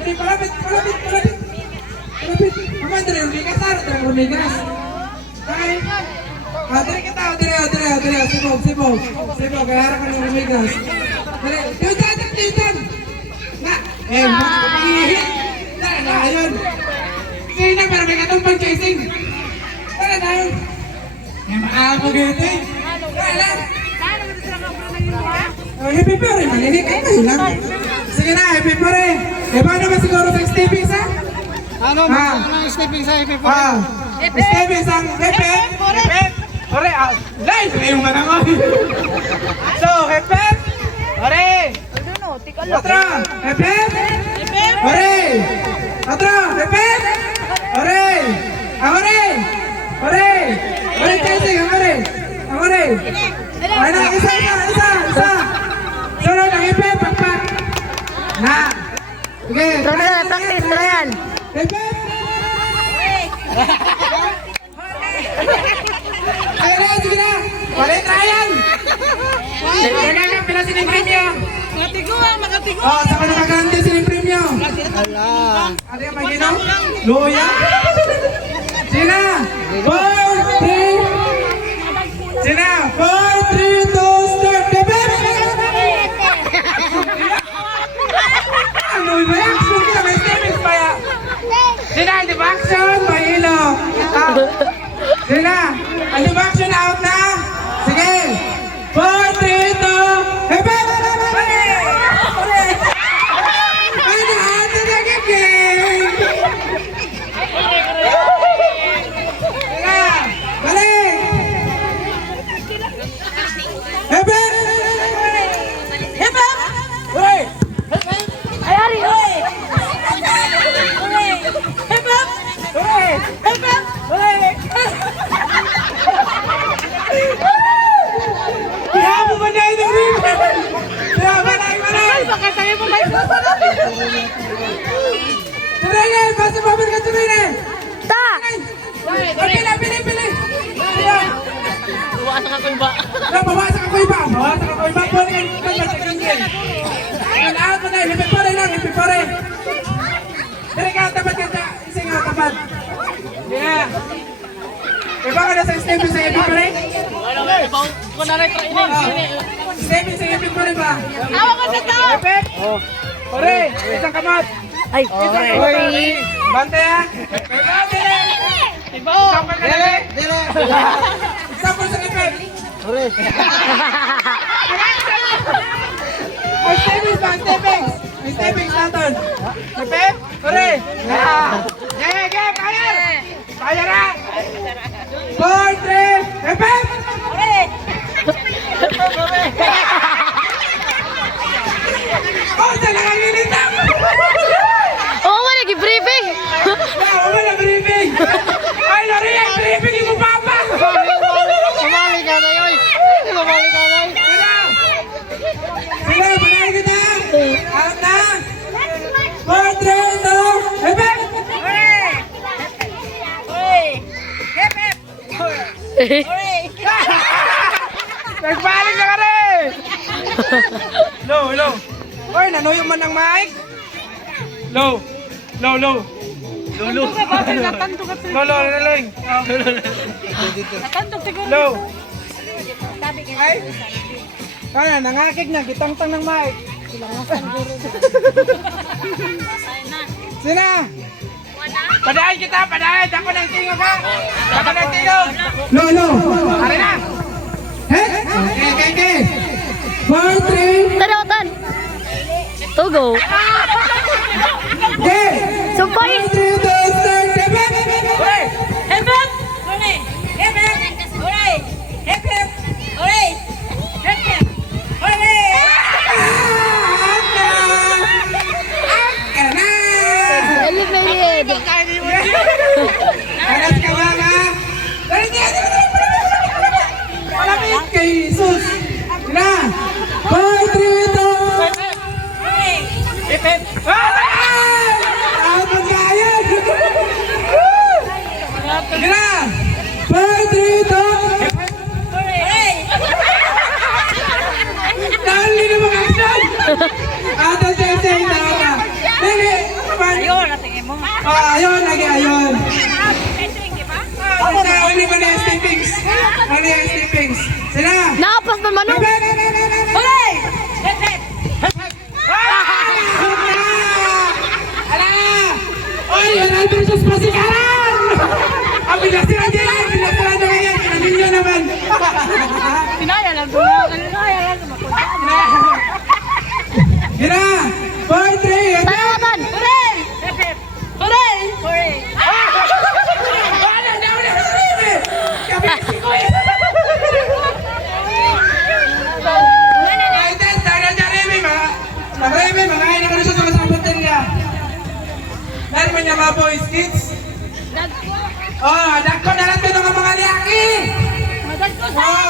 Dali, palapit. Palapit. Aman, dali, rumigas na. Dali, rumigas. Okay? Dali kita, dali. Sibog. Kaya harap ka ng rumigas. Dali, tiutan. Na, mag-ihit. Dali na, ayun. Sige na, para may katumpang chasing. Dali na, ayun. Makakapag-iting. Dali na. Happy pa rin, maninig ka lang. Sige na, happy pa rin. Paano ba siguro sa stepping sa? Ano stepping sa happy pa rin? Stepping sa happy? Ore, live! Ayun nga naman. So, happy? Ore! Atra! Happy? Ore! Atra! Happy? Ore! Ore, chasing, Ore! Ay na, isa. Sunod ang ipin, pakpak. Na. Okay. Practice, trial. Ipin. Ayun, sige na. Balik, trial. Kailangan pila sining premyo. Makatigo. Oh, sa kanang kagante sining premyo. Ala. Ano yung maginom? Luya. Sige na. 4, 3. Sige na. 4, 3, 2, start. Ipin. Ano ba yan? Sige na, may stepping pa yan. Sina, ang action, may ilog. Sina, ang action out na. Sige. 4, 3, 2, hepe! Ay, natin na kikik! Sina, balik! Hepe! Uy! Ayari, oy! Kaya mo ba na yung ribbon? Kaya ba na yung manay? Baka tayo mo may susunod. Tuloy na! Basta babir ka tuloy na! Ta! Pili! Bawasan ako iba! Bawasan ako iba! Balik ka! Out mo na! Lipit pa rin! Dali ka! Tapat ka! Ising nga! Tapat! Yeah! Iba ka na sa stepping sa ipin pa rin? Stepping sa ipin pa rin ba? Awa ko sa tao! Ipin! Ore! Isang kamot! Ay, Sorry! Bante ha! Bante ha! Example ka na rin! Example sa ipin! Ore. May steppings natin! Ipin! Ore! Game! Kaya na! 4, 3, ipin! Oh, talagang nilitang! oh, wala gi-briefing. Wala briefing! Ay, Lori, ang briefing yung papa! Sumali ka na yoy. Sige, panahin kita! Out na! 4, 3, 2, ipin! Nagbalik na ka rin! Low! Oy, nanoyo man ang mic! Low! Low! Natandog siguro. Low! Ay! Kaya, nangakig na, gitang-tang ng mic! Sina! Padahin kita! Ako ng tingog ka! Ako ng tingog! Lo! Ari na! Okay! 4, 3, Tarotan. Tugo. okay! Sumpay. 3, 2, start! Seven! Okay! Eliminated. Alas ka ba nga? Malapit kay Jesus! Na! 4, 3, 2, ipit! Out ang bayan! Na! 4, 3, 2, dali na mga action! Out ang sensei na! Dali! Ayun, lagi ayun. Sila, uli mo na yung steppings. Uli yung steppings. Sila. Nakapas na manok. Hooray! Ala! Oy, Ronald versus Pasikaran! Ang bilas sila dyan! Bilas sila na ngayon! Kinanin nyo naman! Pinaya lang doon. Pinaya lang doon. Gina! 4, 3, Tanawaban. Hooray! Hooray! Hooray. Wala na ulit! Hooray! Kabisi ko eh! Ay, test! Dahil na dyan, Remy, mga... Remy, makain ako na siya sa masabot nila. Dahil mo niya mga boys, kids. Oh, dako na lang ito ng mga liyaki! Madagko sa Oh!